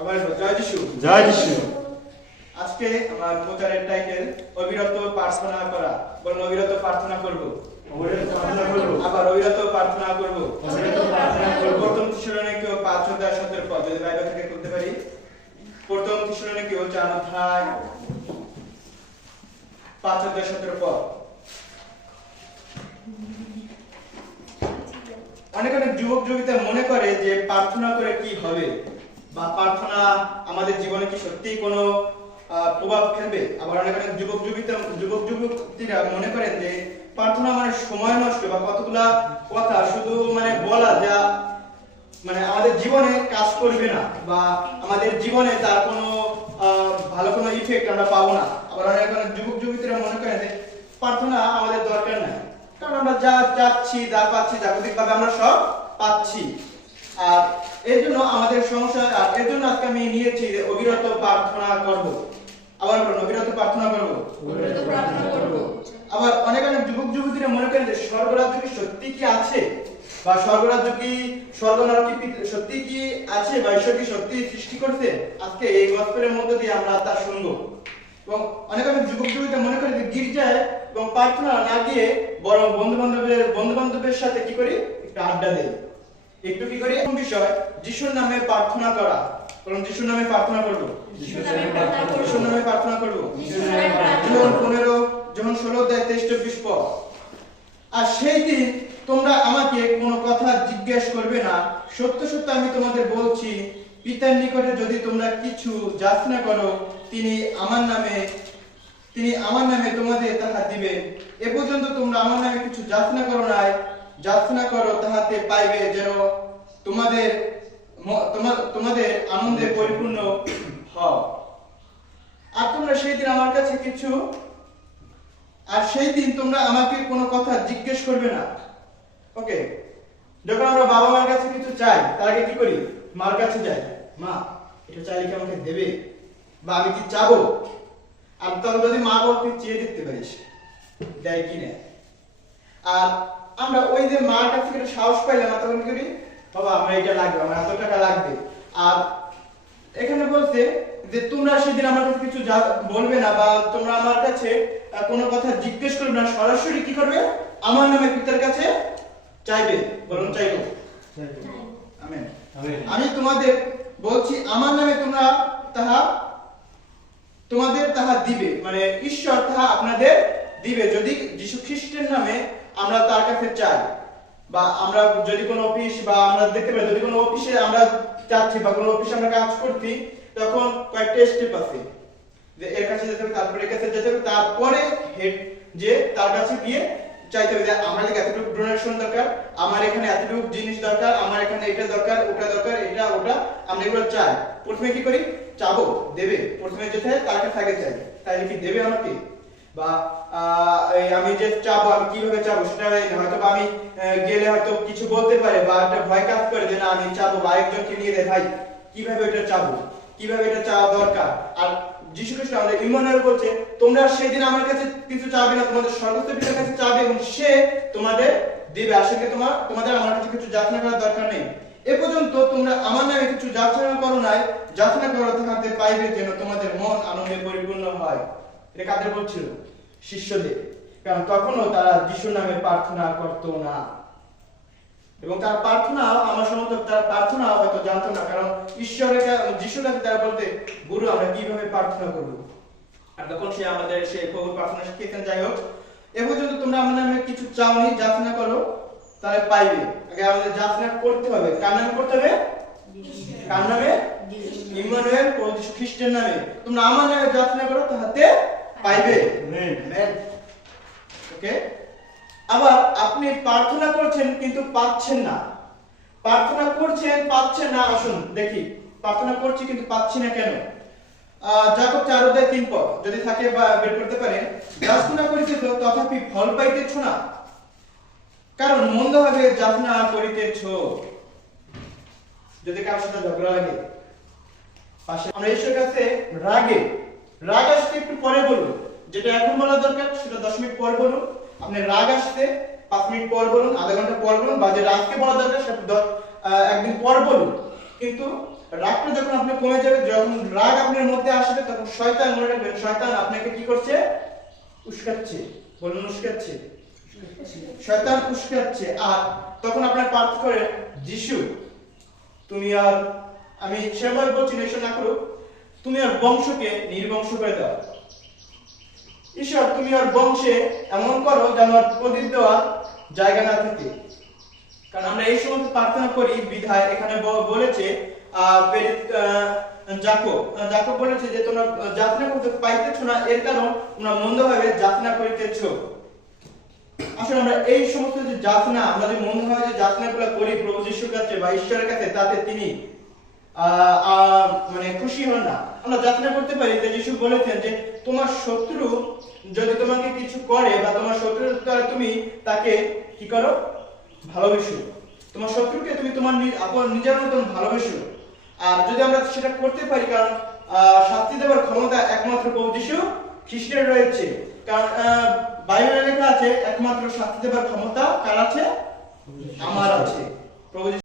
আবার জয় যিশু। জয় যিশু। আজকে আমার প্রচারের টাইটেল অবিরত প্রার্থনা করা। বলুন অবিরত প্রার্থনা করব। অবিরত প্রার্থনা করব। আবার অবিরত প্রার্থনা করব। অবিরত প্রার্থনা করব। প্রথম থিসসলুনিকীয় 5:17 পদ যদি বাইবেল থেকে খুলতে পারি। প্রথম থিসসলুনিকীয় 4:5-17 পদ। অনেক অনেক যুবক যুবতীরা মনে করে যে প্রার্থনা করে কি হবে, বা প্রার্থনা আমাদের জীবনে কি সত্যিই কোনো প্রভাব ফেলবে। আবার অনেক অনেক যুবক যুবতীরা মনে করেন যে প্রার্থনা মানে সময় নষ্ট, বা কতগুলা কথা শুধু মানে বলা যা মানে আমাদের জীবনে কাজ করবে না, বা আমাদের জীবনে তার কোনো ভালো কোনো ইফেক্ট আমরা পাবো না। আবার অনেক অনেক যুবক যুবতীরা মনে করেন যে প্রার্থনা আমাদের দরকার নাই, কারণ আমরা যা চাচ্ছি যা পাচ্ছি জাগতিকভাবে আমরা সব পাচ্ছি। আর এর জন্য আমাদের সমস্যা, আর এর জন্য আজকে আমি নিয়েছি যে অবিরত প্রার্থনা করব। আবার বলুন অবিরত প্রার্থনা করব। অবিরত প্রার্থনা করব। আবার অনেক অনেক যুবক যুবতীরা মনে করেন যে স্বর্গরাজ্য কি সত্যি কি আছে, বা স্বর্গরাজ্য কি স্বর্গ নরক কি সত্যি কি আছে, বা ঈশ্বর কি সত্যি সৃষ্টি করছে। আজকে এই গসপেলের মধ্য দিয়ে আমরা তা শুনবো। এবং অনেক অনেক যুবক যুবতীরা মনে করে যে গির্জায় এবং প্রার্থনা না গিয়ে বরং বন্ধু বান্ধবের সাথে কি করি, একটু আড্ডা দেই, একটু কি করি কোন বিষয় যিশুর নামে প্রার্থনা করা। বলুন যিশুর নামে প্রার্থনা করব। যিশুর নামে প্রার্থনা করব। যিশুর নামে প্রার্থনা করব। যিশুর নামে প্রার্থনা যোহন করব। 15 যোহন 16:23-24 পদ। আর সেই দিন তোমরা আমাকে কোনো কথা জিজ্ঞেস করবে না, সত্য সত্য আমি তোমাদের বলছি, পিতার নিকটে যদি তোমরা কিছু যাচনা করো তিনি আমার নামে তোমাদের তাহা দিবেন। এ পর্যন্ত তোমরা আমার নামে কিছু যাচনা করো নাই, যাচনা করো তাহাতে পাইবে, যেন তোমাদের আনন্দে পরিপূর্ণ হও। আর তোমরা সেই দিন আমার কাছে কিছু আর সেই দিন তোমরা আমাকে কোনো কথা জিজ্ঞেস করবে না। ওকে, যখন আমরা বাবা মার কাছে কিছু চাই তার আগে কি করি, মার কাছে যাই, মা এটা চাইলে কি আমাকে দেবে, বা আমি কি চাবো। আর তখন যদি মা বাবা তুই চেয়ে দেখতে পারিস দেয় কি না। আর আমরা ওই যে মার কাছ থেকে সাহস পাইলাম না, তখন কি করি, বাবা আমার এটা লাগবে, আমার এত টাকা লাগবে। আর এখানে বলছে যে তোমরা সেদিন আমার কাছে কিছু বলবে না, বা তোমরা আমার কাছে কোনো কথা জিজ্ঞেস করবে না, সরাসরি কি করবে, আমার নামে পিতার কাছে চাইবে। বলুন চাইবো। আমেন। আমি তোমাদের বলছি আমার নামে তোমরা তোমাদের তাহা দিবে, মানে ঈশ্বর তাহা আপনাদের দিবে, যদি যীশু খ্রিস্টের নামে আমরা তার কাছে চাই। বা আমরা যদি কোনো অফিস, বা আমরা দেখতে পাই যদি কোনো অফিসে আমরা যাচ্ছি, বা কোনো অফিসে আমরা কাজ করছি, তখন কয়েকটা স্টেপ আছে যে এর কাছে যেতে হবে, তারপরে এর কাছে যেতে হবে, তারপরে হেড যে তার কাছে গিয়ে চাইতে হবে যে আমার এখানে এতটুকু ডোনেশন দরকার, আমার এখানে এতটুকু জিনিস দরকার, আমার এখানে এটা দরকার, ওটা দরকার, এটা ওটা, আমরা এগুলো চাই। প্রথমে কি করি, চাবো, দেবে। প্রথমে যেতে তার কাছে আগে চাই, তাইলে কি দেবে আমাকে। বা আমি যে চাবো, আমি কিভাবে চাবো সেটা হয়তো আমি গেলে হয়তো কিছু বলতে পারে, বা একটা ভয় কাজ করে যে না আমি চাবো, বা একজনকে নিয়ে দেয় ভাই কিভাবে এটা চাবো, কিভাবে এটা চাওয়া দরকার। আর যীশু খ্রিস্ট আমাদের ইম্মানুয়েল বলছে তোমরা সেদিন আমার কাছে কিছু চাবে না, তোমাদের স্বর্গস্থ পিতার কাছে চাবে এবং সে তোমাদের দিবে। আসলে তোমাদের আমার কাছে কিছু যাচনা করার দরকার নেই। এ পর্যন্ত তোমরা আমার নামে কিছু যাচনা করো নাই, যাচনা করো তাহাতে পাইবে, যেন তোমাদের মন আনন্দে পরিপূর্ণ হয়। এটা কাদের বলছিল, শিষ্যদের। কারণ তখনও তারা যিশুর নামে প্রার্থনা করতো না, এবং তার প্রার্থনা আমার সম্ভবত তার প্রার্থনা হয়তো জানতো না, কারণ ঈশ্বরের যিশুর কাছে তারা বলতে গুরু আমরা কিভাবে প্রার্থনা করব। আর তখন সে আমাদের সেই প্রভুর প্রার্থনা শিখিয়েছেন। যাই হোক, এ পর্যন্ত তোমরা আমার নামে কিছু চাওনি, যাচনা করো তাহলে পাইবে। আগে আমাদের যাচনা করতে হবে, কার নামে করতে হবে, কার নামে, ইম্মানুয়েল প্রভু যীশু খ্রিস্টের নামে। তোমরা আমার নামে যাচনা করো তাহাতে পাইবে। আমেন। ওকে, আবার আপনি প্রার্থনা করছেন কিন্তু পাচ্ছেন না, প্রার্থনা করছেন পাচ্ছেন না। আসুন দেখি প্রার্থনা করছি কিন্তু পাচ্ছি না কেন। যাকব 4:3 পদ যদি থাকে বা বের করতে পারেন। যাচনা করিতেছ তথাপি ফল পাইতেছ না, কারণ মন্দভাবে যাচনা করিতেছ। যদি কারোর সাথে ঝগড়া লাগে, পাশে আমরা ঈশ্বরের কাছে রাগ আসতে একটু পরে বলুন, যেটা এখন বলা দরকার সেটা 10 মিনিট পর বলুন। আপনি রাগ আসতে 5 মিনিট পর বলুন, আধা ঘন্টা পর বলুন, বা যেটা আজকে বলা দরকার সেটা একদিন পর বলুন। কিন্তু রাগটা যখন আপনি কমে যাবে, যখন রাগ আপনার মধ্যে আসবে, তখন শয়তান, মনে রাখবেন, শয়তান আপনাকে কি করছে? উস্কাচ্ছে। বলুন উস্কাচ্ছে। শয়তান উস্কাচ্ছে। আর তখন আপনার প্রার্থনা করে, যিশু তুমি আর, আমি সেভাবে বলছি না, এসব না করো, তুমি আর বংশকে নির্বংশ করে দাও। ঈশ্বর তুমি আর বংশে এমন করো যেন আর প্রদীপ দেওয়ার জায়গা না থাকে। কারণ আমরা এই সমস্ত প্রার্থনা করি বিধায় এখানে বলেছে যাকব বলেছে যে তোমরা যাতনা করতে পাইতেছ না, এর কারণ তোমরা মন্দভাবে যাতনা করিতেছ। আসলে আমরা এই সমস্ত যে যাতনা, আমরা যে মন্দভাবে যে যাতনাগুলো করি প্রভু যিশুর কাছে বা ঈশ্বরের কাছে, তাতে তিনি মানে খুশি হন না। আমরা যাতনা করতে পারি যে যিশু বলেছেন যে তোমার শত্রু যদি তোমাকে কিছু করে বা তোমার শত্রুর দ্বারা তুমি তাকে কি করো? ভালোবেসো। তোমার শত্রুকে তুমি তোমার নিজের মতন ভালোবেসো। আর যদি আমরা সেটা করতে পারি, কারণ শাস্তি দেওয়ার ক্ষমতা একমাত্র প্রভু যিশু খ্রিস্টের রয়েছে। কারণ বাইবেলে লেখা আছে একমাত্র শাস্তি দেওয়ার ক্ষমতা কার আছে? আমার আছে। প্রভু